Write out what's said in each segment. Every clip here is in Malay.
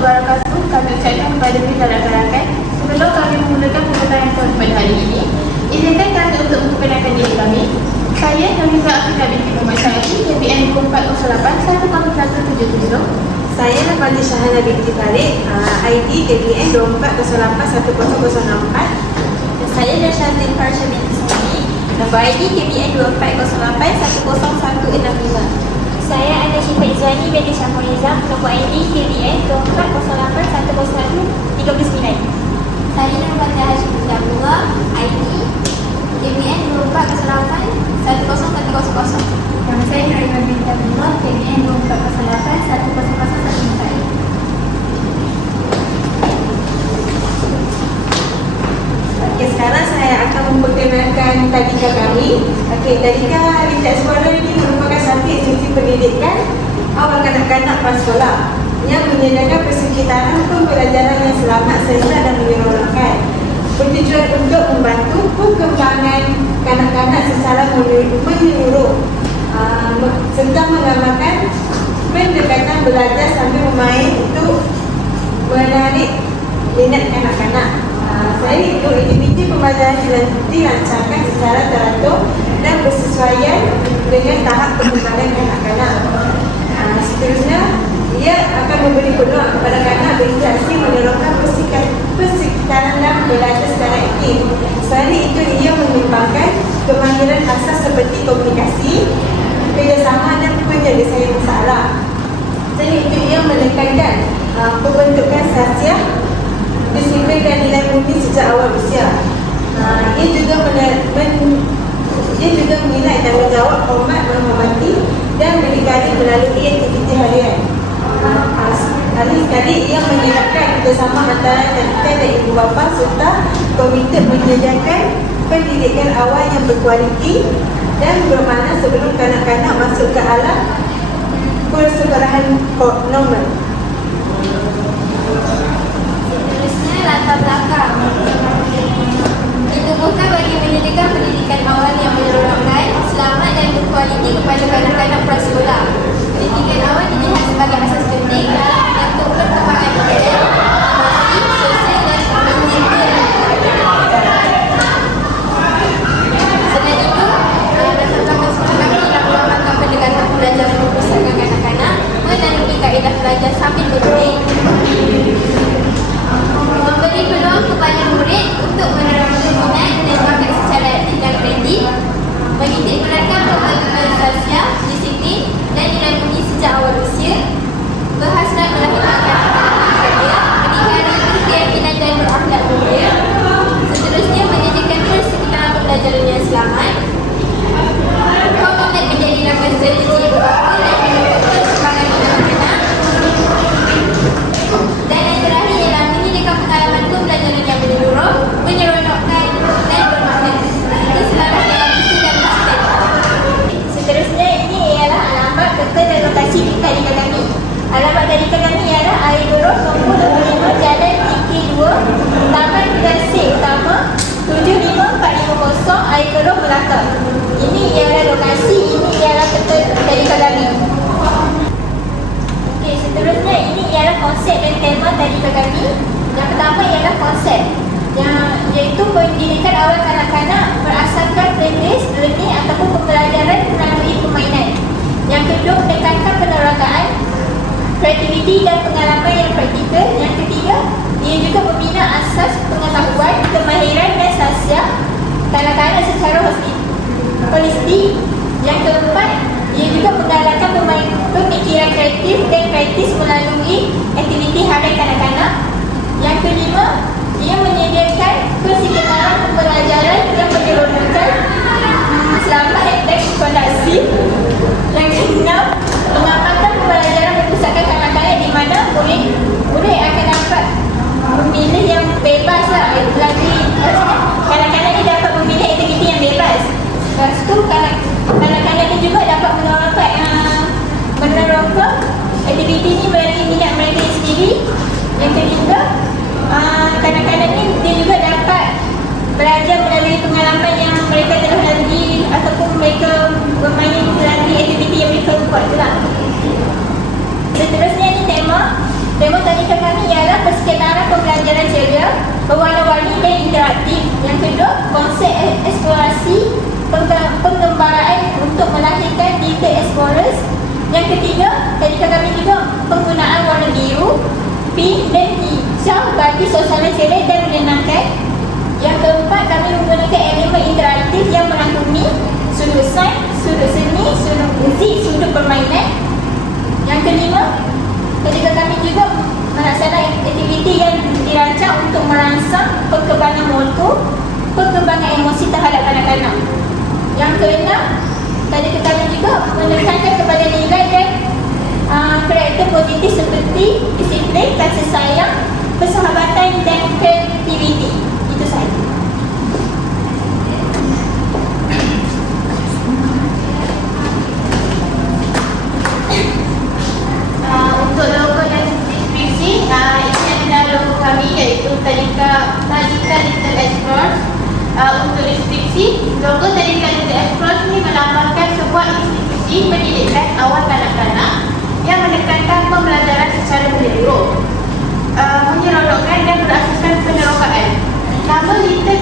wabarakatuh. Kami ucapkan kepada kita rakan-rakan. Sebelum kami memulakan pembelajaran pada hari ini, izinkan kami untuk memperkenalkan diri kami. Saya Hamizah Afiqah binti Muhammad Syarifah, KPN 2408 10177. Saya Nafati Syahana binti Farid, ID KPN 24081004. Saya Rashatin Farsha binti Sumi, nombor ID KPN 2408100165. Saya Ana Syifa Izwani binti Syahmul Nizam, nombor ID KPN 24081039. Saya Nurmata Hashim Abdullah, ID KPN 24081010. Nama saya Narimah binti Abdullah, KPN 2408100114. Okey, sekarang saya akan memperkenalkan tadika kami. Okey, tadika Lintas Suara ini merupakan satu institusi pendidikan awal kanak-kanak prasekolah yang menyediakan persekitaran pembelajaran yang selamat, sehat dan menyeronokkan. Bertujuan untuk membantu perkembangan kanak-kanak secara menyeluruh serta mengamalkan pendekatan belajar sambil bermain untuk menarik minat kanak-kanak. Selain itu, aktiviti pembelajaran dirancangkan secara teratur dan bersesuaian dengan tahap perkembangan kanak-kanak. Seterusnya, ia akan memberi peluang kepada kanak berinteraksi menyeronokkan persekitaran dan belajar secara aktif. Selain itu, ia mengembangkan kemahiran asas seperti komunikasi, kerjasama dan penyelesaian masalah. Selain itu, ia menekankan pembentukan sasiah, disiplin dan nilai murni sejak awal usia. Ia juga menilai tanggungjawab, hormat, menghormati dan berdikari melalui aktiviti harian. Sekali ia menyediakan kerjasama antara tadika dan ibu bapa serta komited menyediakan pendidikan awal yang berkualiti dan bermakna sebelum kanak-kanak masuk ke alam persekolahan normal. Seterusnya, latar belakang ditubuhkan bagi menyediakan pendidikan awal yang menyeronokkan, selamat dan berkualiti kepada kanak-kanak prasekolah. Pendidikan awal dilihat sebagai asas penting dalam membentuk perkembangan budaya, emosi, sosial dan pendidikan. Selain itu, latar belakang kami ialah mengembangkan pendekatan pembelajaran membesarkan kanak-kanak, menanamkan kaedah belajar sambil berdidik, memberi peluang kepada murid untuk menerapkan minat dan bakat secara aktif dan kreatif, mendidik mereka pembentukan sosial, disiplin dan nilai murni sejak awal usia, berhasrat melahirkan kanak-kanak kerja, meningkatkan keyakinan dan berakhlak mulia. Seterusnya, menyediakan persekitaran pembelajaran yang selamat, komitmen menjadi rakan strategi beberapa dan mendukung perkembangan kanak-kanak. Dan yang terakhir ialah menyediakan pengalaman pembelajaran yang menyeluruh, menyeronokkan dan bermakna. Ini selaras dengan visi dan misi tadika. Seterusnya, ini ialah alamat, peta dan lokasi di tadika kami. Alamat tadika kami ialah Air Berok nombor 25 Jalan TK2, Taman Kersik Utama 75450 Air Berok, Melaka. Ini ialah lokasi, ini ialah peta tadika kami. Okey, seterusnya ini ialah konsep dan tema tadika kami. Yang pertama ialah konsep, iaitu pendidikan awal kanak-kanak berasaskan play-based learning ataupun pembelajaran melalui permainan. Yang kedua, menekankan penerokaan, kreativiti dan pengalaman yang praktikal. Yang ketiga, ia juga membina asas pengetahuan, kemahiran dan sasiah kanak-kanak secara holistik. Yang keempat, ia juga menggalakkan pemikiran kreatif dan kritis melalui aktiviti harian kanak-kanak. Yang kelima, ia menyediakan persekitaran pembelajaran yang menyeronokkan, selamat dan kondusif. Yang keenam, mengamalkan pembelajaran berpusatkan kanak-kanak di mana murid akan dapat memilih yang bebas lah. Kanak-kanak ni dapat memilih aktiviti yang bebas. Lepas tu kanak-kanak ni juga dapat menerapkan aktiviti ni melalui minat mereka sendiri. Yang ketiga, kanak-kanak ni dia juga dapat belajar melalui pengalaman yang mereka telah lalui ataupun mereka bermain melalui aktiviti yang mereka buat tu lah. Seterusnya ni tema tadika kami berwarna-warni dan interaktif. Yang kedua, konsep eksplorasi pengembaraan untuk melahirkan detail explorers. Yang ketiga, tadika kami juga penggunaan warna biru, pink dan hijau bagi suasana ceria dan menyenangkan. Yang keempat, kami menggunakan elemen interaktif yang merangkumi sudut sains, sudut seni, sudut muzik, sudut permainan. Yang kelima, tadika kami juga melaksanakan aktiviti yang dirancang untuk merangsang perkembangan motor, perkembangan emosi terhadap kanak-kanak. Yang keenam, tadika kami juga menekankan kepada nilai dan karakter positif seperti disiplin, kasih sayang, persahabatan dan kreativiti. Itu sahaja. Untuk logo dan deskripsi, ini adalah logo kami iaitu Tadika Little Explorers. Untuk deskripsi, logo Tadika Little Explorers ini melambangkan sebuah institusi pendidikan awal kanak-kanak yang menekankan pembelajaran secara menyeluruh, menyerolokkan dan berasaskan penerokaan. Nama Little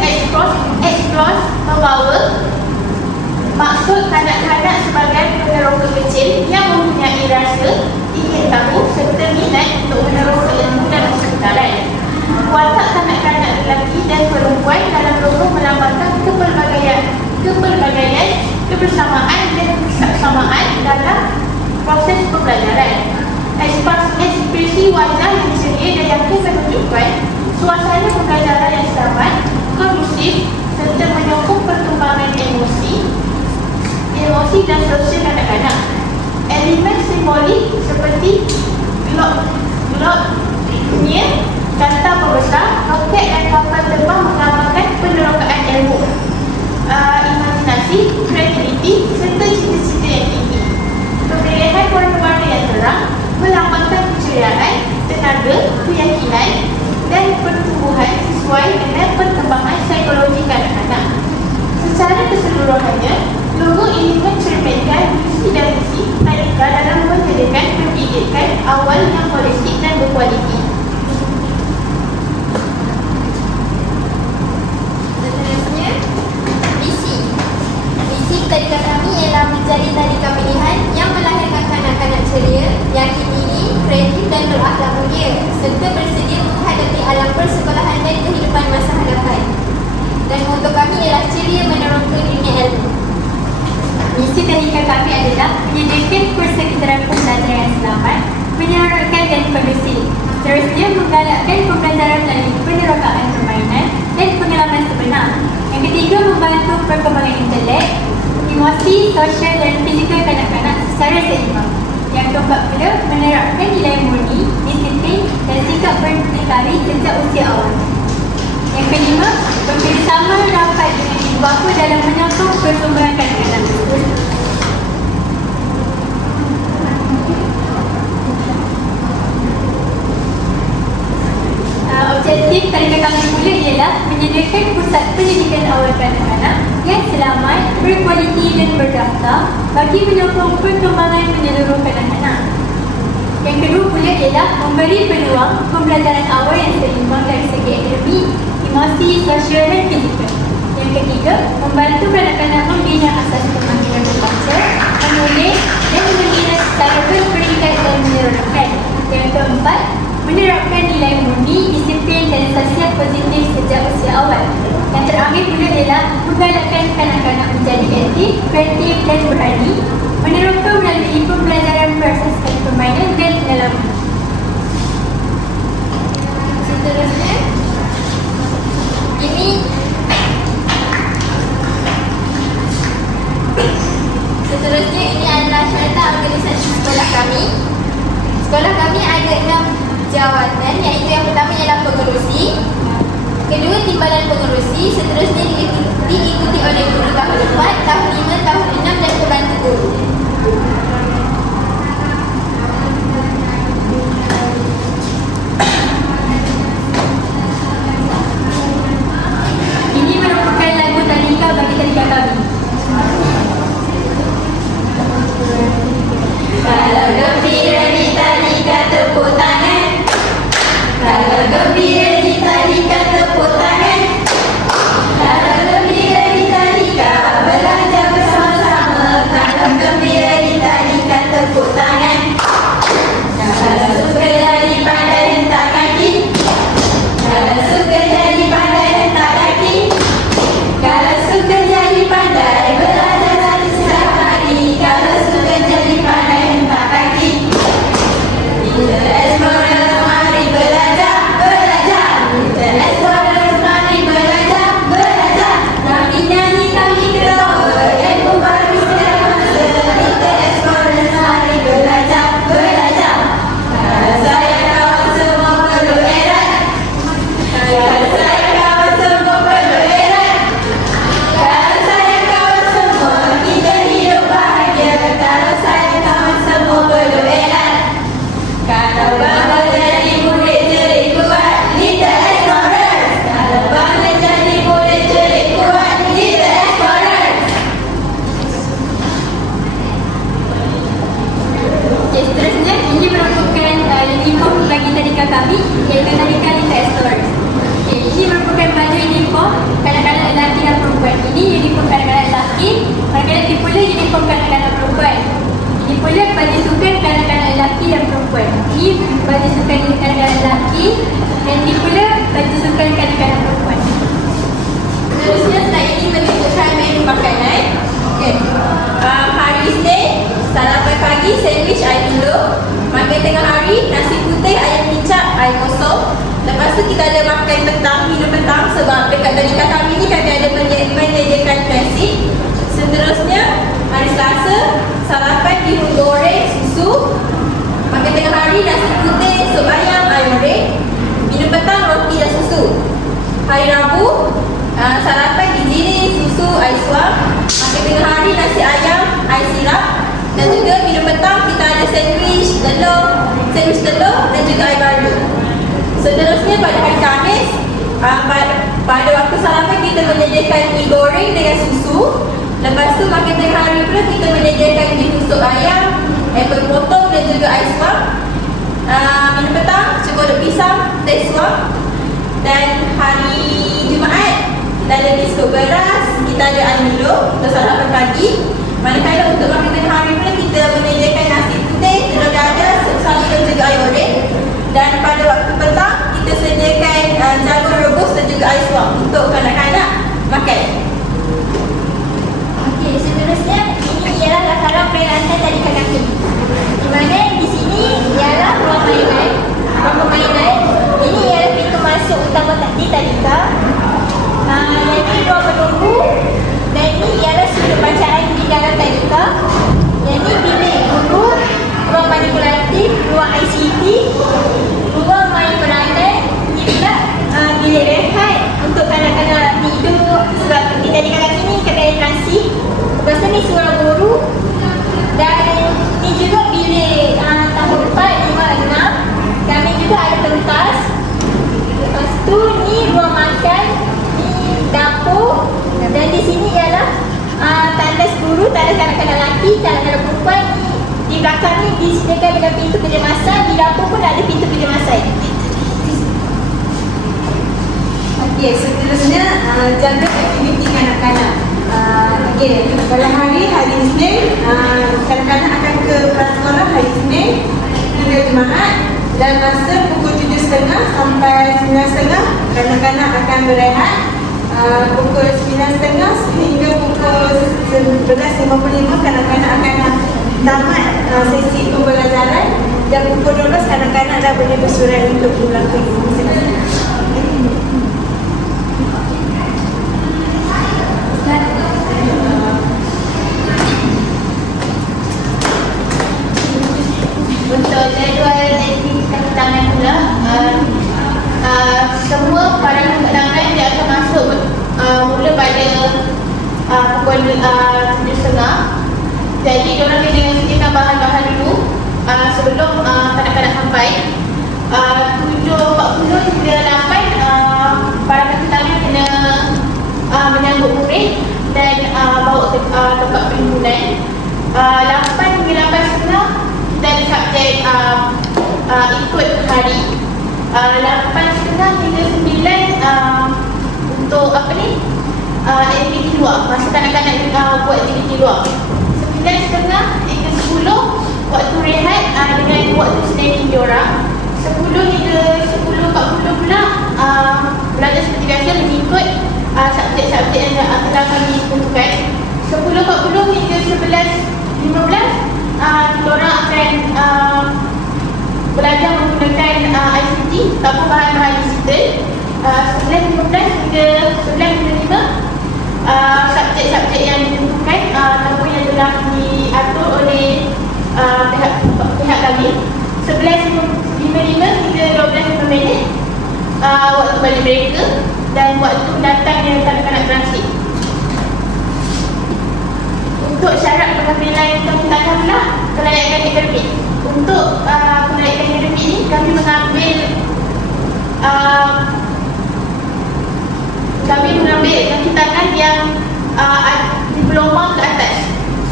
Explorers membawa maksud kanak-kanak sebagai peneroka kecil yang mempunyai rasa ingin tahu serta minat untuk meneroka ilmu dan persekitaran. Watak kanak-kanak lelaki dan perempuan dalam logo melambangkan kepelbagaian, kebersamaan dan kesamaan dalam proses pembelajaran. Ekspresi wajah yang ceria dan yakin menunjukkan suasana pembelajaran yang selamat, kondusif serta menyokong perkembangan emosi dan sosial kanak-kanak. Elemen simbolik seperti globe-nya, kasta pembesar, roket dan kapal terbang menggambarkan penerokaan ilmu, imajinasi, kreativiti serta cita-cita yang tinggi. Pemilihan warna-warna yang terang melambangkan keceriaan, tenaga, keyakinan dan pertumbuhan sesuai dengan perkembangan psikologi kanak-kanak. Secara keseluruhannya, logo ini mencerminkan visi dan misi Tadika dalam menyediakan pendidikan awal yang holistik dan berkualiti. Seterusnya, visi tadika kami ialah menjadi tadika pilihan yang melahirkan kanak-kanak ceria, yakin diri, kreatif dan berakhlak mulia serta bersedia menghadapi alam persekolahan dan kehidupan masa hadapan. Dan moto kami ialah ceria meneroka dunia ilmu. Misi tadika kami adalah menyediakan persekitaran pembelajaran yang selamat, menyeronokkan dan kondusif. Seterusnya, menggalakkan pembelajaran melalui penerokaan permainan dan pengalaman sebenar. Yang ketiga, membantu perkembangan intelek, emosi, sosial dan fizikal kanak-kanak secara seimbang. Yang keempat pula, menerapkan nilai murni, disiplin dan sikap berdikari sejak usia awal. Yang kelima, bekerjasama rapat dengan ibu bapa dalam menyokong perkembangan kanak-kanak. Objektif tadika kami pula ialah menyediakan pusat pendidikan awal kanak-kanak yang selamat, berkualiti dan berdaftar bagi menyokong perkembangan menyeluruh kanak-kanak. Yang kedua pula ialah memberi peluang pembelajaran awal yang seimbang dari segi akademik, emosi, sosial dan fizikal. Yang ketiga, membantu kanak-kanak membina asas kemampuan membaca, menulis dan mengira secara berperingkat dan menyeronokkan. Yang keempat, menerapkan nilai murni, disiplin dan sosial positif sejak usia awal. Yang terakhir pula ialah menggalakkan kanak-kanak menjadi aktif, kreatif dan berani, meneroka melalui pembelajaran berasaskan permainan dan pengalaman. Seterusnya, ini adalah syaratan organisasi sekolah kami. Sekolah kami ada 6 jawatan, iaitu yang pertama ialah pengerusi, kedua timbalan pengerusi, seterusnya diikuti oleh guru tahun 4, tahun 5, tahun 6 dan pembantu guru. Ini merupakan lagu tadika bagi tadika kami. Kalau gembira di tadika tepuk tangan, kalau gembira di tadika tepuk baju sukan kanak-kanak lelaki, dan D pula baju sukan kanak-kanak perempuan. Seterusnya slide ini menunjukkan menu makanan. Okey. Hari Isnin, sarapan pagi sandwich air dulu. Makan tengah hari nasi putih, ayam kicap, air kosong. Lepas tu kita ada makan petang, minum petang sebab dekat tadika kami ni kami ada menyediakan nasi. Seterusnya hari Selasa, sarapan bihun goreng, susu. Makan tengah hari nasi putih, sup ayam, air goreng. Minum petang roti dan susu. Hari Rabu, sarapan gigiring, susu, air suam. Makan tengah hari nasi ayam, air sirap. Dan juga minum petang kita ada sandwich telur dan juga air baru. Seterusnya pada hari Khamis, pada waktu sarapan kita menyediakan mi goreng dengan susu. Lepas tu makan tengah hari pula kita menyediakan bihun sup ayam, apple potong dan juga air suam. Minum petang cemurut pisang, teh suam. Dan hari Jumaat kita ada biskut beras, kita ada air Milo untuk sarapan pagi. Manakala untuk makan tengah hari pula kita menyediakan nasi putih, telur dadah, sup sawi dan juga air goreng. Dan pada waktu petang kita sediakan jagung rebus dan juga air suam untuk kanak-kanak makan. Okey, seterusnya ini ialah lakaran perkhidmatan tadika kami. Di mana di sini ialah ruang mainan. Ruang permainan ini ialah pintu masuk utama di tadika. Ini ruang menunggu, dan ini ialah sudut bacaan di dalam tadika. Yang ini bilik guru, ruang manipulatif, ruang ICT, ruang main peranan. Ini pula bilik rehat untuk kanak-kanak tidur sebab di tadika kami ni kami ada transit. Lepas tu ni suara guru, dan ni juga bilik tahun 4, 5, 6. Kami juga ada pentas. Lepas tu ni ruang makan, ni dapur, dan di sini ialah tandas guru, tandas kanak-kanak lelaki, kanak-kanak perempuan. Di belakang ni disediakan dengan pintu kecemasan. Di dapur pun ada pintu kecemasan. Okey, seterusnya jaga aktiviti kanak-kanak. Okey, pada hari Isnin, kanak-kanak akan ke prasekolah hari Isnin hingga Jumaat, dan masa pukul 7.30 sampai 9.30 kanak-kanak akan berehat. Pukul 9.30 hingga pukul 11.55 kanak-kanak akan tamat sesi pembelajaran, dan pukul 12 kanak-kanak dah boleh bersurat untuk pulang ke rumah. Untuk jadual aktiviti tangan pula, semua para tangan dia akan masuk mula pada pukul 7.30. Jadi diorang kena sediakan bahan-bahan dulu sebelum kanak-kanak sampai. 7.40 hingga 8 para tangan kena menyambut murid dan bawa tempat perhimpunan. 8 hingga 8.30 kita ada subjek ikut hari. 8.30 hingga 9 untuk aktiviti luar. Masa kanak-kanak buat aktiviti luar. 9.30 hingga 10 waktu rehat dengan waktu snacking diorang. 10 hingga 10.40 pula belajar seperti biasa mengikut subjek-subjek yang telah kami tentukan. 10.40 hingga 11.15 diorang akan belajar menggunakan ICT ataupun bahan-bahan digital. 11.15 hingga 11.55 subjek-subjek yang ditentukan ataupun yang telah diatur oleh pihak kami. 11.55 hingga 12.5 waktu balik mereka dan waktu datangnya kanak-kanak transit. Untuk syarat pengambilan tangan pula kelayakan akademik. Untuk kelayakan akademik ini kami mengambil kaki tangan yang diploma ke atas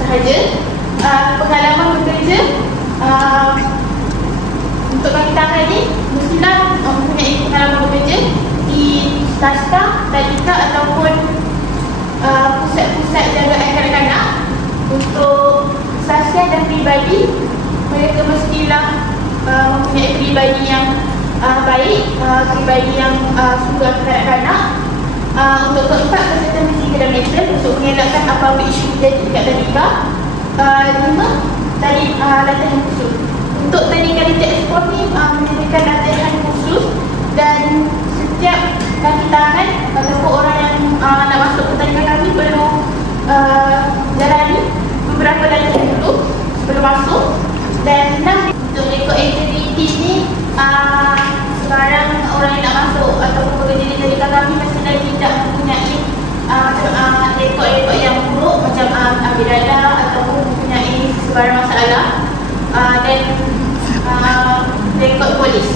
sahaja. Pengalaman bekerja untuk kaki tangan ini mestilah mempunyai pengalaman bekerja di taska, tadika ataupun pusat-pusat jagaan kanak-kanak. Untuk saksian dan pribadi, mereka mestilah mempunyai peribadi yang baik, peribadi yang suka kanak-kanak. Untuk keempat, kesihatan fizikal dan mental untuk mengelakkan apa-apa isu terjadi dekat tadika. 5, latihan khusus. Untuk tadika lincah ekspor ni menyediakan latihan khusus dan setiap kaki tangan ataupun orang yang nak masuk ke tadika kami perlu jalani beberapa latihan dulu sebelum masuk. Dan 6, untuk rekod aktiviti ni sekarang orang yang nak masuk ataupun bekerja di tadika kami masih lagi tidak mempunyai rekod-rekod yang buruk macam ambil dada ataupun mempunyai sebarang masalah, dan rekod polis.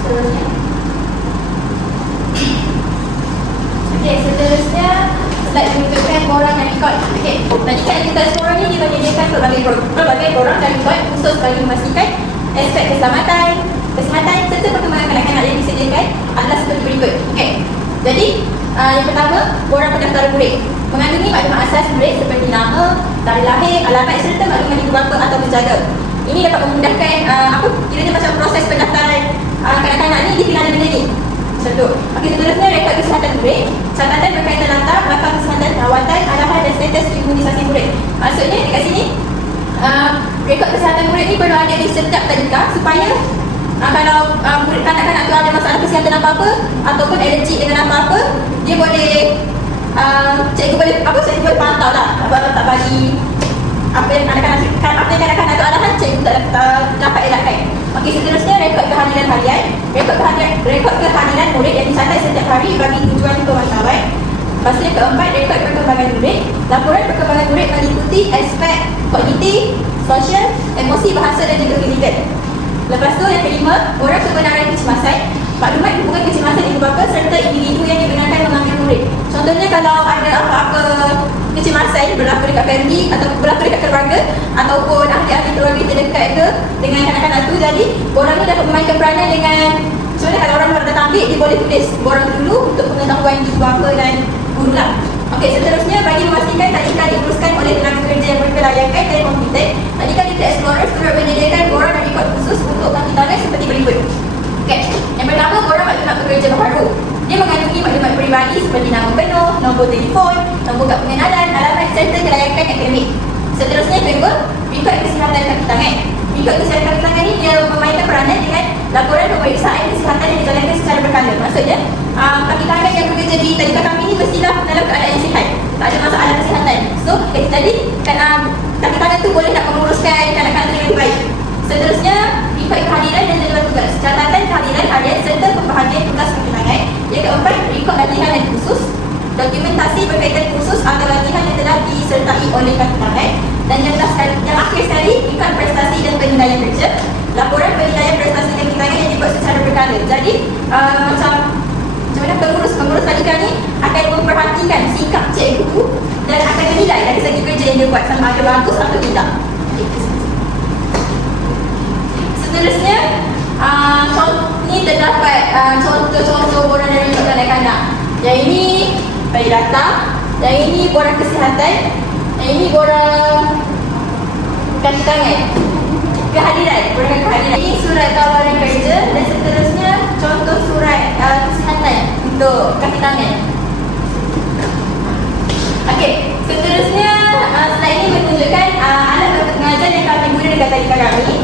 Seterusnya. Okey, seterusnya slide menunjukkan borang dan rekod. Okey, tadi kan kita semua ni dia menyediakan pelbagai borang dan rekod khusus bagi memastikan aspek keselamatan, kesihatan serta perkembangan kanak-kanak yang disediakan adalah seperti berikut. Okey, jadi yang pertama, borang pendaftaran murid mengandungi maklumat asas murid seperti nama, tarikh lahir, alamat serta maklumat ibu bapa atau penjaga. Ini dapat memudahkan kiranya macam proses pendaftaran kanak-kanak ni, dia kena ada benda ni. Contoh. Okey, seterusnya rekod kesihatan murid. Catatan berkaitan latar belakang kesihatan, rawatan, arahan dan status imunisasi murid. Maksudnya dekat sini rekod kesihatan murid ni perlu ada di setiap tadika supaya kalau murid kanak-kanak tu ada masalah kesihatan apa-apa ataupun alergi dengan apa-apa, dia boleh cikgu boleh pantau lah. Apa tak bagi apa yang kanak-kanak tu arahan, cikgu tak dapat elakkan. Okey, seterusnya rekod kehadiran harian. Rekod kehadiran murid yang dicatat setiap hari bagi tujuan pemantauan. Lepas tu yang keempat, rekod perkembangan murid. Laporan perkembangan murid meliputi aspek kognitif, sosial, emosi, bahasa dan juga klinikal. Lepas tu yang kelima, borang kebenaran kecemasan. Maklumat hubungan kecemasan ibu bapa serta individu yang dibenarkan mengambil murid. Contohnya kalau ada apa-apa kecemasan berlaku dekat family atau berlaku dekat keluarga ataupun ahli-ahli keluarga terdekat ke dengan kanak-kanak tu, jadi borang ni dapat memainkan peranan dengan, sebenarnya kalau orang datang ambil, dia boleh tulis borang dulu untuk pengetahuan ibu bapa dan guru lah. Okey, seterusnya bagi memastikan tadika diuruskan oleh tenaga kerja yang berkelayakan dan kompeten, tadika Little Explorer turut menyediakan borang dan rekod khusus untuk kaki tangan seperti berikut. Okey, yang pertama, borang maklumat pekerja baharu. Dia mengandungi maklumat peribadi seperti nama penuh, nombor telefon, nombor kad pengenalan, alamat serta kelayakan akademik. Seterusnya yang kedua, rekod kesihatan kaki tangan. Rekod kesihatan kaki tangan ni dia memainkan peranan dengan laporan pemeriksaan kesihatan yang dijalankan secara berkala. Maksudnya, kaki tangan yang bekerja di tadika kami ni mestilah dalam keadaan yang sihat, tak ada masalah kesihatan. So, tadi kaki tangan tu boleh nak menguruskan kanak-kanak dengan baik. Seterusnya, rekod kehadiran dan jadual tugas. Catatan kehadiran harian serta pembahagian tugas kaki tangan. Yang keempat, rekod latihan dan khusus. Dokumentasi berkaitan khusus atau latihan yang telah disertai oleh kaki tangan. Dan yang akhir sekali, rekod prestasi dan penilaian kerja. Laporan penilaian prestasi kaki tangan yang dibuat secara berkala. Jadi, macam mana pengurus tadika ni akan memperhatikan sikap cikgu dan akan menilai dari segi kerja yang dia buat sama ada bagus atau tidak. Seterusnya, ni terdapat contoh-contoh borang dari rekod kanak-kanak. Yang ini biodata, yang ini borang kesihatan, yang ini borang kaki tangan. Borang kehadiran. Ini surat tawaran kerja dan seterusnya contoh surat kesihatan untuk kaki tangan. Okey, seterusnya slide ini menunjukkan alat pengajar yang kami guna dekat tadika kami.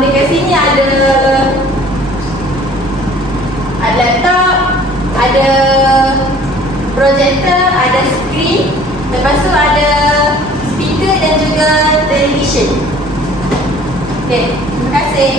Dekat sini ada laptop, ada projector, ada skrin, lepas tu ada speaker dan juga television. Okey, terima kasih.